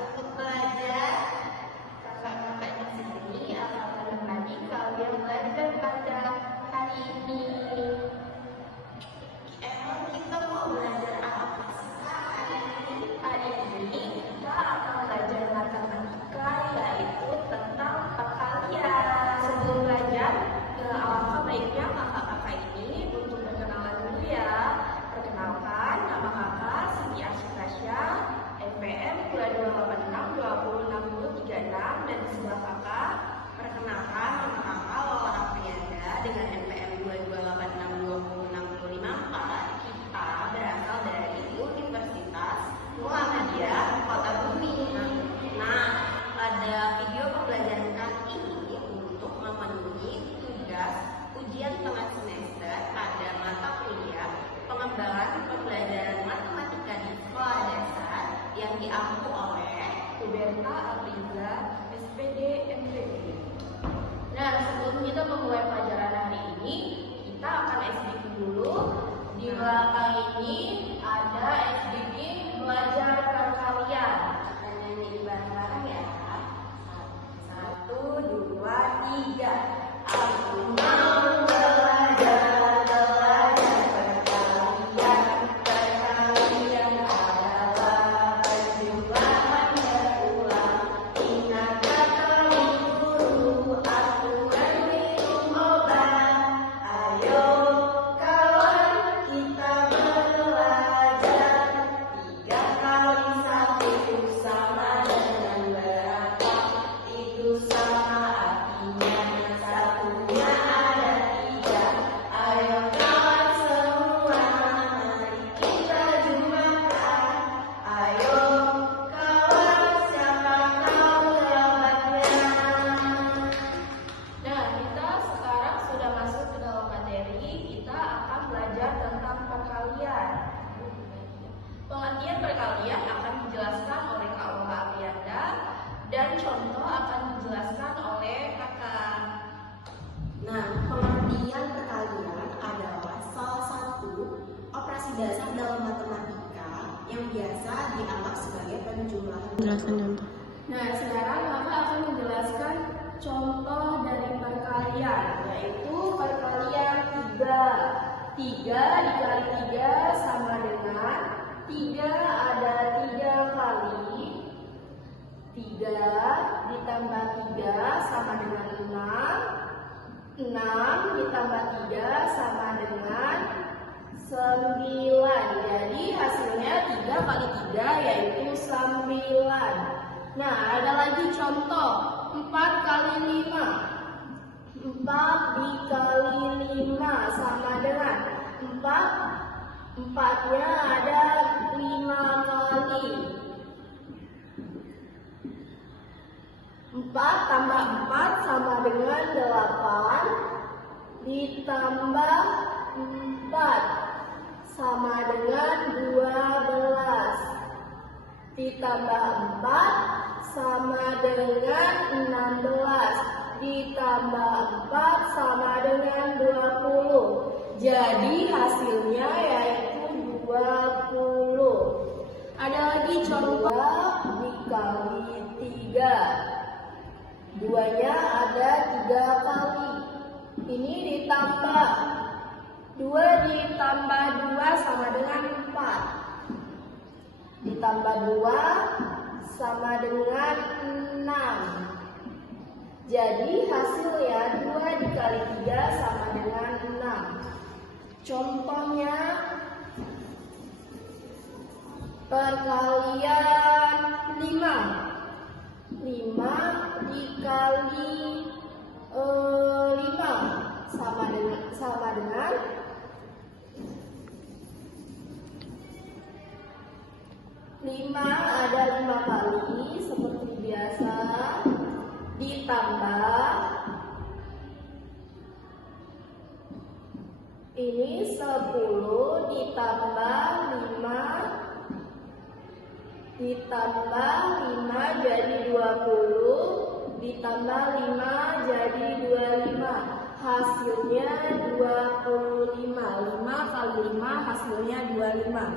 untuk belajar, kakak-kakaknya sendiri akan menemani kalian belajar pada hari ini. Emang kita mau belajar apa sih? Hari ini kita akan belajar matematika, yaitu tentang perkalian. Sebelum belajar, alangkah baiknya kakak-kakak ini untuk berkenalan dulu ya. Perkenalkan, nama kakak Siti Asyikasya, NPM 2286206036, dan di sebelah kakak, perkenalkan nama kakak Laura Prianda dengan NPM 2286206054. Kita berasal dari Universitas Muhammadiyah Kota Bumi. Nah, pada video pembelajaran kali ini untuk memenuhi tugas ujian tengah semester pada mata kuliah pengembangan pembelajaran matematika di sekolah dasar yang diampu oleh Huberta Apriza, SPD, NPB. Nah, sebelum kita memulai pelajaran hari ini, kita akan SDQ dulu. Di belakang ini ada SDQ belajar perkalian. Dan nyanyi bareng-bareng ya. 1, 2, 3. Aku mau belajar perkalian. Perkalian adalah perjuangan berulang. Ingat kata guru, aturan minum obat. Ayo kawan, kita belajar. 3 kali 1 sama dengan berapa? Itu sama artinya satunya ada 3. Ayo kawan semua, mari kita jumlakan. Ayo kawan, siapa tahu jawabannya. Nah, kita sekarang sudah masuk ke dalam materi. Kita akan belajar tentang perkalian. Pengertian perkalian akan dijelaskan oleh Kak Laura Aprianda dan contoh akan dijelaskan oleh kakak. Nah, pengertian perkalian adalah salah satu operasi dasar dalam matematika yang biasa dianggap sebagai penjumlahan. Jelaskan contoh. Nah, sekarang kakak akan menjelaskan contoh dari perkalian, yaitu perkalian 3. 3 dikali 3 sama dengan 3 ada 3 kali. 3 ditambah 3 sama dengan 6. 6 ditambah 3 sama dengan 9. Jadi hasilnya 3 kali 3 yaitu 9. Nah, ada lagi contoh 4 kali 5. 4 dikali 5 sama dengan 4. 4-nya ada 5 kali. 4 tambah 4 sama dengan 8. Ditambah 4 sama dengan 12. Ditambah 4 sama dengan 16. Ditambah 4 sama dengan 20. Jadi hasilnya yaitu 20. Ada lagi contoh 2 dikali 3. 2-nya ada 3 kali. Ini ditambah 2 ditambah 2 sama dengan 4. Ditambah 2 sama dengan 6. Jadi hasilnya 2 dikali 3 sama dengan 6. Contohnya perkalian 5. 5 dikali 5 sama dengan 5 ada 5 kali seperti biasa. Ditambah ini 10 ditambah 5 ditambah 5 jadi 20, ditambah 5 jadi 25. Hasilnya 25. 5 kali 5 hasilnya 25.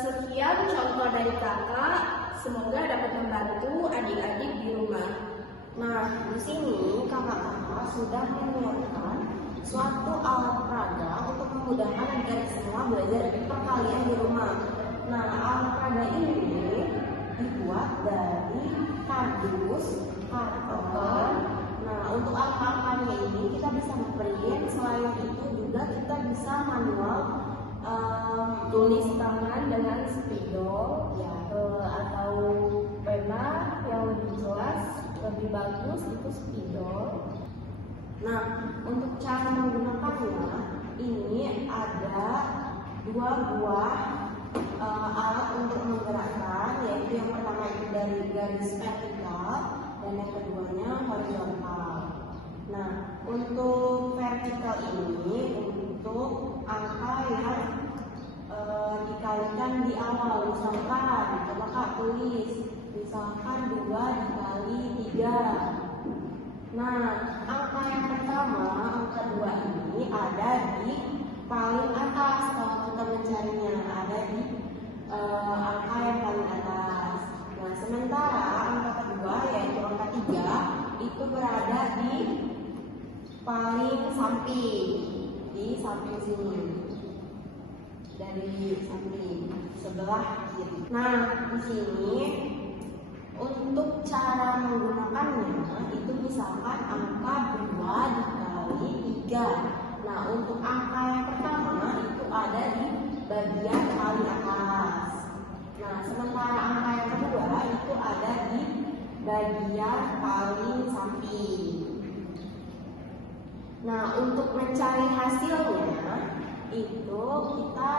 Sekian contoh dari kakak. Semoga dapat membantu adik-adik di rumah. Nah, di sini kakak-kakak sudah menyiapkan suatu alat peraga untuk memudahkan adik-adik semua belajar perkalian di rumah. Nah, alat peraga ini dibuat dari kardus, karton. Nah, untuk angka-angkanya ini kita bisa print. Selain itu juga kita bisa manual Tulis tangan dengan spidol ya. Atau pena yang lebih jelas, lebih bagus itu spidol. Nah, untuk cara menggunakannya ini ada dua buah alat untuk menggerakkan, yaitu yang pertama itu dari garis vertikal dan yang keduanya horizontal. Nah, untuk vertikal ini untuk angka yang dikalikan di awal, misalkan coba Kak tulis, misalkan 2 dikali 3. Nah, angka yang pertama, angka 2 ini ada di paling atas. Kalau kita mencarinya ada di angka yang paling atas. Nah, sementara angka kedua yaitu angka 3 itu berada di paling samping, di samping sini, dari samping sebelah kiri. Nah, di sini untuk cara menggunakannya itu misalkan angka 2 dikali 3. Nah, untuk angka yang pertama itu ada di bagian paling atas. Nah, sementara angka yang kedua itu ada di bagian paling samping. Nah, untuk mencari hasilnya itu kita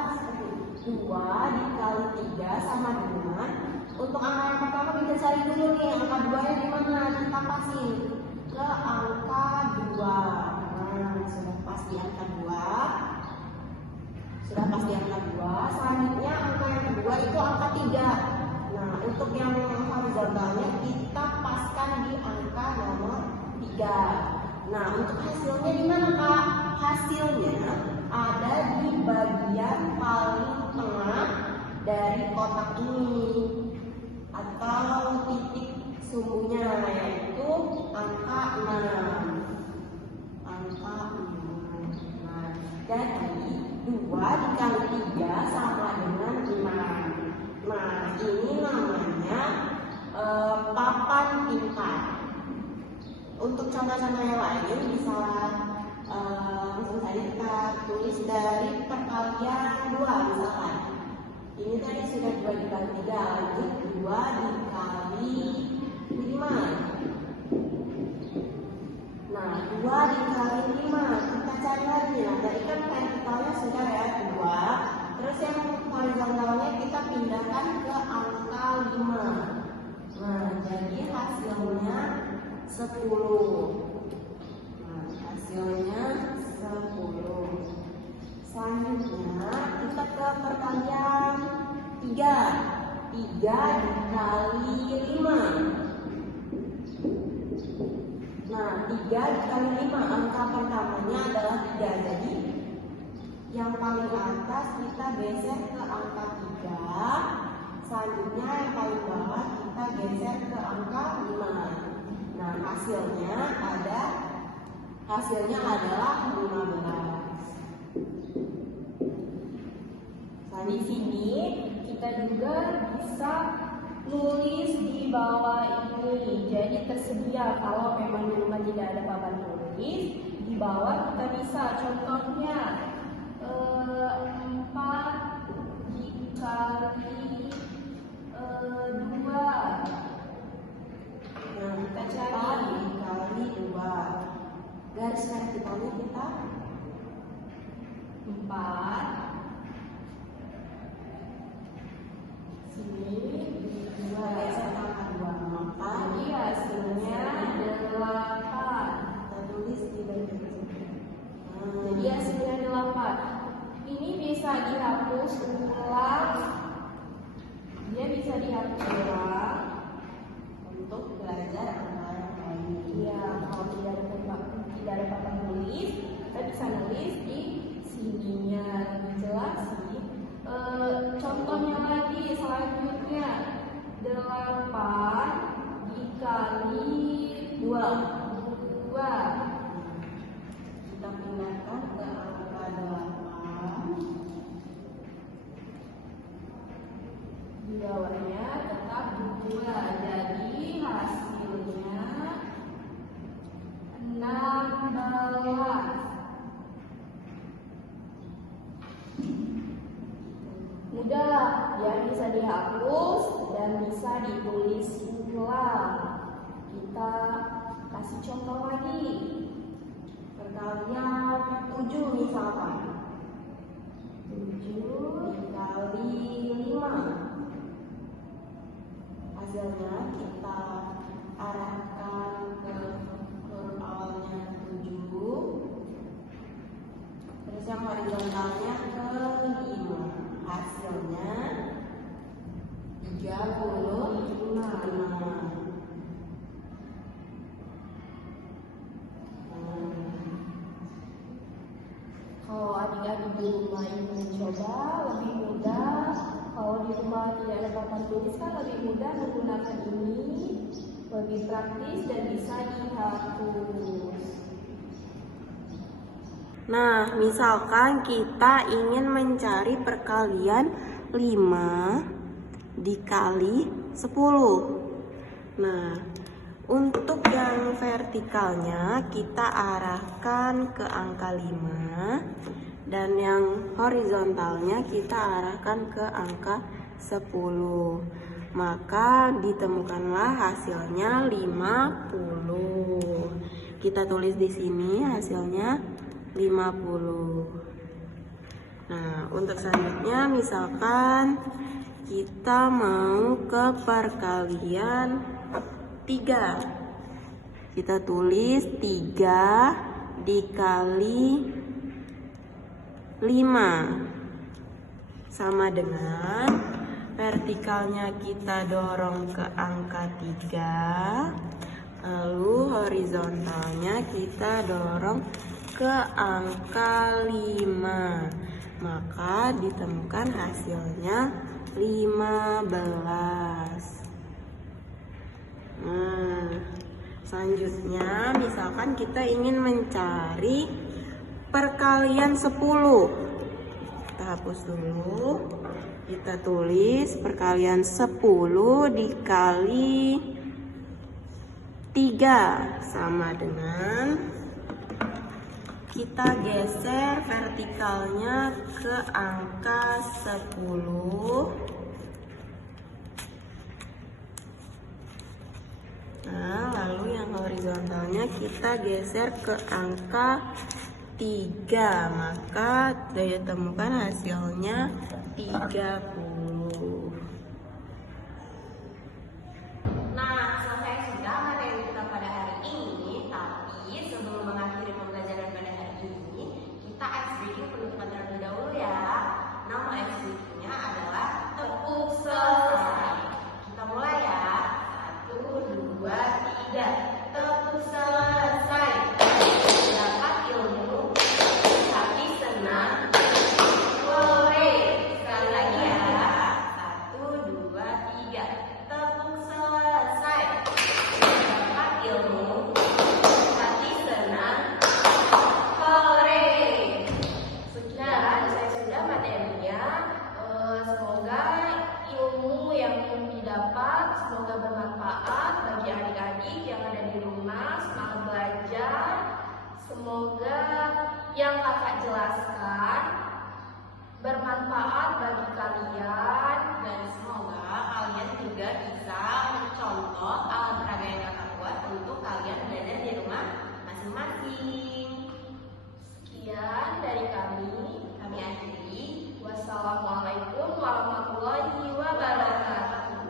2 dikali 3 sama dengan, untuk angka yang pertama kita cari dulu nih angka 2 nya di mana, kita kasih ke angka 2. Nah, sudah pasti angka 2. Selanjutnya angka yang kedua itu angka 3. Nah, untuk yang horizontalnya kita paskan di angka nomor 3. Nah, untuk hasilnya di mana Kak? Hasilnya ada di bagian paling tengah dari kotak ini atau titik sumbunya, yaitu angka 6. Nah, jadi 2 dikali 3 sama dengan 6. Nah, ini namanya papan tingkat. Untuk contoh-contoh yang lain bisa langsung saja kita tulis dari perkalian 2 misalkan. Ini tadi sudah 2 dikali 3, lanjut 2 dikali 5. Nah, 2 dikali 5 kita cari lagi. Nah, tadi kan vertikalnya sudah ya 2. Terus yang horizontalnya kita pindahkan ke angka 5. Nah, jadi hasilnya 10. Nah, hasilnya 10. Selanjutnya kita ke perkalian 3. 3 dikali 5. Nah, 3 dikali 5, angka pertamanya adalah 3. Jadi yang paling atas kita geser ke angka 3. Selanjutnya yang paling bawah kita geser ke angka 5. Nah, hasilnya adalah 15. Di sini kita juga bisa nulis di bawah ini. Jadi tersedia kalau memang di rumah tidak ada papan tulis, di bawah kita bisa contohnya 4 dikali 2. Nah, kita cari dikali 2. Garis vertikalnya kita 4. Sini 2 geser angka 2. Maka jadi hasilnya 8. kita tulis di bagian sini. Jadi hasilnya 8. Ini bisa dihapus ulang. Dia bisa dihapus ulang Untuk belajar angka yang lain. ya. Kalau tidak ada papan tulis, kita bisa nulis di sininya lebih jelas sih. Contohnya lagi selanjutnya 8 dikali 2. 2. Kita pindahkan ke angka 8. Di bawahnya tetap 2. Jadi hasilnya 16. Mudah, ya bisa dihapus dan bisa ditulis ulang. Kita kasih contoh lagi. Perkalian 7 misalkan. 7 dikali 5. Hasilnya kita arahkan ke huruf awalnya 7. Terus yang horizontalnya ke 5. Hasilnya 35. Kalau adik-adik di rumah ingin mencoba lebih mudah. Kalau di rumah tidak ada papan tulis kan lebih mudah menggunakan ini, lebih praktis dan bisa dihapus. Nah, misalkan kita ingin mencari perkalian 5 dikali 10. Nah, untuk yang vertikalnya kita arahkan ke angka 5 dan yang horizontalnya kita arahkan ke angka 10. Maka ditemukanlah hasilnya 50. Kita tulis di sini hasilnya 50. Nah, untuk selanjutnya misalkan kita mau ke perkalian 3. Kita tulis 3 dikali 5 sama dengan vertikalnya kita dorong ke angka 3, lalu horizontalnya kita dorong ke angka 5. Maka ditemukan hasilnya 15. Nah, selanjutnya misalkan kita ingin mencari perkalian 10. Kita hapus dulu. Kita tulis perkalian 10 dikali 3 sama dengan kita geser vertikalnya ke angka 10. Nah, lalu yang horizontalnya kita geser ke angka 3. Maka daya temukan hasilnya 30. Nah, selesai sudah materi kita pada hari ini. Tapi sebelum mengakhiri pembelajaran pada hari ini, kita ice breaking penutupan terlebih dahulu ya. Nama ice breakingnya adalah tepuk selesai. Kita mulai ya. 1, 2, 3. Tepuk selesai. Dapat ilmu, tapi senang. Sore. Sekali lagi ya. 1, 2, 3. Tepuk selesai. Dapat ilmu, tapi senang. Sore. Sekian saya sudah materinya. Semoga ilmu yang didapat semoga bermanfaat bagi adik-adik yang ada di rumah. Semangat belajar. Semoga yang kakak jelaskan bermanfaat bagi kalian dan semoga kalian juga bisa mencontoh alat peraga yang kakak buat untuk kalian belajar di rumah masing-masing. Sekian dari kami akhiri. Wassalamualaikum warahmatullahi wabarakatuh.